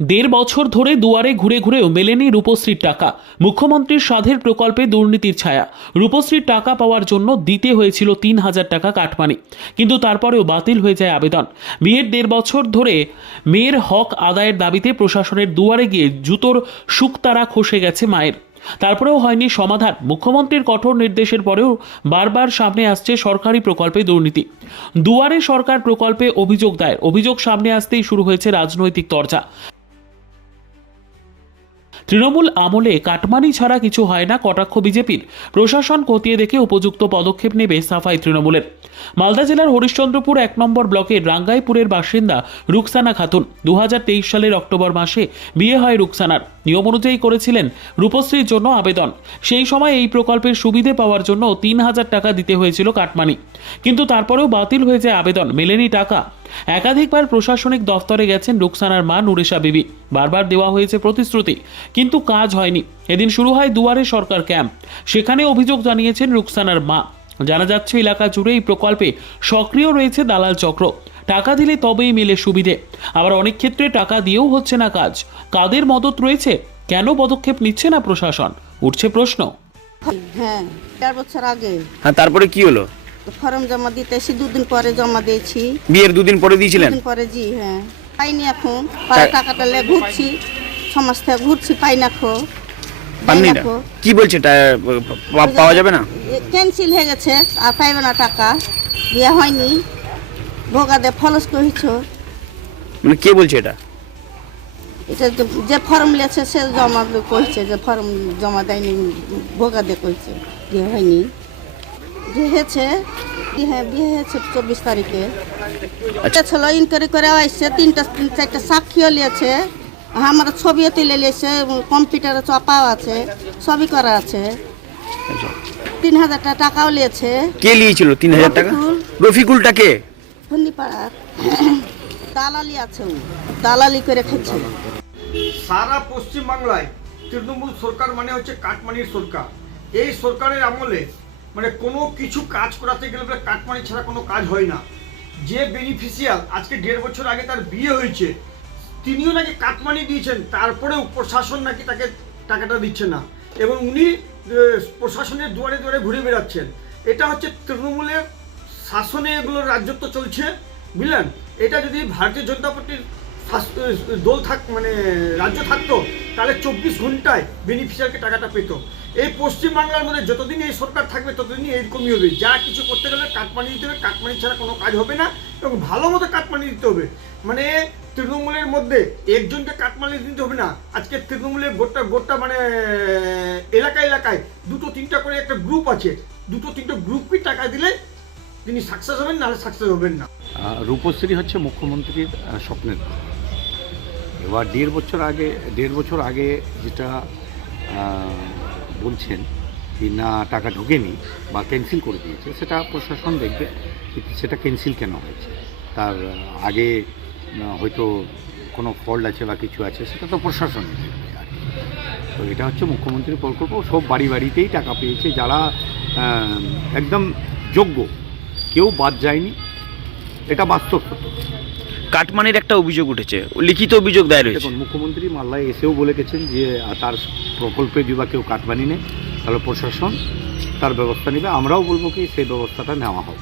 দেড় বছর ধরে দুয়ারে ঘুরে ঘুরেও মেলেনি রূপশ্রীর টাকা। মুখ্যমন্ত্রীর সাধের প্রকল্পে দুর্নীতির ছায়া। রূপশ্রীর টাকা পাওয়ার জন্য দিতে হয়েছিল তিন হাজার টাকা কাটমানি। কিন্তু তারপরেও বাতিল হয়ে যায় আবেদন। বিয়ের দেড় বছর ধরে মেয়ের হক আদায়ের দাবিতে প্রশাসনের দুয়ারে গিয়ে জুতোর শুকতারা খসে গেছে মায়ের। তারপরেও হয়নি সমাধান। মুখ্যমন্ত্রীর কঠোর নির্দেশের পরেও বারবার সামনে আসছে সরকারি প্রকল্পে দুর্নীতি। দুয়ারে সরকার প্রকল্পে অভিযোগ দায়ের। অভিযোগ সামনে আসতেই শুরু হয়েছে রাজনৈতিক চর্চা তৃণমূল আমলে কাটমানি ছাড়া কিছু হয় না কটাক্ষ বিজেপির। প্রশাসন খতিয়ে দেখে উপযুক্ত পদক্ষেপ নেবে সাফাই তৃণমূলের। মালদা জেলার হরিশ্চন্দ্রপুর এক নম্বর ব্লকের রাঙ্গাইপুরের বাসিন্দা রুকসানা খাতুন। দু হাজার তেইশ সালের অক্টোবর মাসে বিয়ে হয় রুকসানার। নিয়ম অনুযায়ী করেছিলেন রূপশ্রীর জন্য আবেদন। সেই সময় এই প্রকল্পের সুবিধে পাওয়ার জন্য তিন হাজার টাকা দিতে হয়েছিল কাটমানি। কিন্তু তারপরেও বাতিল হয়ে যায় আবেদন। মেলেনি টাকা। একাধিকবার প্রশাসনিক দফতরে গেছেন রুকসানার মা নুরেশা বিবি। বারবার দেওয়া হয়েছে প্রতিশ্রুতি কিন্তু কাজ হয়নি। এদিন শুরু হয় দুয়ারে সরকার ক্যাম্প। সেখানে অভিযোগ জানিয়েছেন রুকসানার মা। জানা যাচ্ছে এলাকা জুড়ে এই প্রকল্পে সক্রিয় রয়েছে দালাল চক্র। টাকা দিলে তবেই মেলে সুবিধে। আবার অনেক ক্ষেত্রে টাকা দিয়েও হচ্ছে না কাজ। কাদের মদত রয়েছে? কেন পদক্ষেপ নিচ্ছে না প্রশাসন? উঠছে প্রশ্ন। হ্যাঁ চার বছর আগে। হ্যাঁ তারপরে কি হলো? ফর্ম জমা দিতে এসে দুদিন পরে জমা দিয়েছি। বিয়ের দুদিন পরে দিয়েছিলেন? দুদিন পরে জি হ্যাঁ। পাইনি এখন। পায়ে টাকাটা লে ঘুরছি। সমাজ থেকে ঘুরছি পাই না খো। পাননি না কি বলছে? টা- পা- পাওয়া যাবে না? ক্যান্সেল হয়ে গেছে আর পাইবে না টাকা। বিয়ে হয়নি। ভোগা দে ফলস কহিছ। মানে কে বলছে এটা? এটা যে- যে ফর্ম লেছে সে জমা কইছে যে ফর্ম জমা দেয়নি ভোগা দে কইছে। বিয়ে হয়নি। বিয়ে হয়েছে বিয়ে হয়েছে চব্বিশ তারিখে। এটা ছিল ইনকোয়ারি করে আসছে তিনটা তিন চারটা সাক্ষীও লিয়েছে আমার ছবিও তুলে নিয়েছে কম্পিউটারে চাপাও আছে সবই করা আছে। আচ্ছা। তিন হাজার টাকাও নিয়েছে। কে নিয়েছিল তিন হাজার টাকা? রফিকুল। রফিকুলটা কে? ফন্দিপাড়ার দালালি আছে ও দালালি করে খাচ্ছে সারা পশ্চিমবাংলায় তৃণমূল সরকার মানে হচ্ছে কাটমানির সরকার। এই সরকারের আমলে মানে কোনো কিছু কাজ করাতে গেলে বলে কাটমানি ছাড়া কোনো কাজ হয় না। যে বেনিফিশিয়াল আজকে দেড় বছর আগে তার বিয়ে হয়েছে, তিনিও নাকি কাটমানি দিয়েছেন, তারপরেও প্রশাসন নাকি তাকে টাকাটা দিচ্ছে না। এবং উনি প্রশাসনের দুয়ারে দুয়ারে ঘুরে বেড়াচ্ছেন। এটা হচ্ছে তৃণমূলের শাসনে এগুলোর রাজ্যত্ব চলছে, বুঝলেন? এটা যদি ভারতীয় জনতা পার্টির দল থাক মানে রাজ্য থাকতো, তাহলে চব্বিশ ঘন্টায় বেনিফিশিয়ারকে টাকাটা পেত। এই পশ্চিমবাংলার মধ্যে যতদিন এই সরকার থাকবে, ততদিনই এরকমই হবে যা কিছু করতে গেলে কাটমানি দিতে হবে, কাটমানি ছাড়া কোনো কাজ হবে না এবং ভালো মতো কাটমানি দিতে হবে। মানে তৃণমূলের মধ্যে একজনকে কাটমানি দিতে হবে না। আজকে তৃণমূলের গোটা গোটা মানে এলাকা, এলাকায় দুটো, তিনটা করে একটা গ্রুপ আছে। দুটো, তিনটা গ্রুপকে টাকা দিলে তিনি সাকসেস হবেন, নাহলে সাকসেস হবেন না। রূপশ্রী হচ্ছে মুখ্যমন্ত্রীর স্বপ্নের এবার দেড় বছর আগে, দেড় বছর আগে যেটা বলছেন যে, না, টাকা ঢোকেনি বা ক্যান্সেল করে দিয়েছে। সেটা প্রশাসন দেখবে সেটা ক্যান্সেল কেন হয়েছে? তার আগে হয়তো কোনো ফল্ট আছে বা কিছু আছে, সেটা তো প্রশাসন তো এটা হচ্ছে মুখ্যমন্ত্রীর প্রকল্প। সব বাড়ি বাড়িতেই টাকা পেয়েছে। যারা একদম যোগ্য, কেউ বাদ যায়নি। এটা বাস্তব কাটমানির একটা অভিযোগ উঠেছে, লিখিত অভিযোগ দায়ের হয়েছে। মুখ্যমন্ত্রী মাল্লায় এসেও বলে গেছেন যে তার প্রকল্পে যদি বা কেউ কাটমানি নেয়, তাহলে প্রশাসন তার ব্যবস্থা নেবে। আমরাও বলব কি, সেই ব্যবস্থাটা নেওয়া হোক।